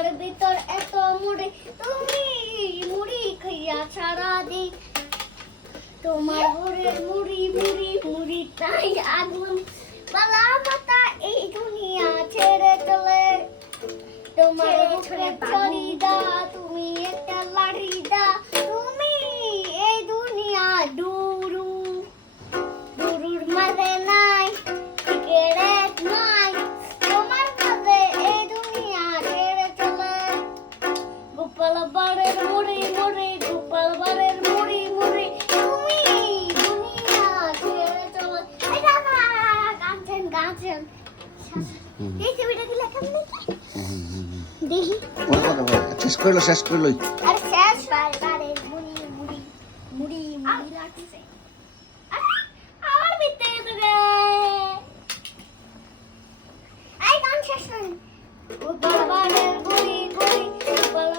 তোমার ভিতর এত মুড়ি তুমি মুড়ি খাইয়া সারা দিন তোমার ঘরের মুড়ি মুড়ি মুড়ি তাই আগুন বালা মাতা এই দুনিয়া ছেড়ে চলে তোমার বুকে ছড়ি দা তুমি একটা লাড়ি দা তুমি এই দুনিয়া ডুরু ডুরুর মাঝে নাই সিগারেট নাই তোমার মাঝে এই দুনিয়া ছেড়ে চলে গোপাল বাড়ের মুড়ি মুড়ি গোপাল বাড়ের মুড়ি মুড়ি তুমি দুনিয়া ছেড়ে চলে এই দাদা গাছেন গাছেন এই ছবিটা কি লেখা নাকি দেখি শেষ করলো আরে শেষ বারের মুড়ি মুড়ি মুড়ি মুড়ি লাগছে আমার ভিতরে রে এই গান শেষ গোপাল বাড়ের মুড়ি মুড়ি গোপাল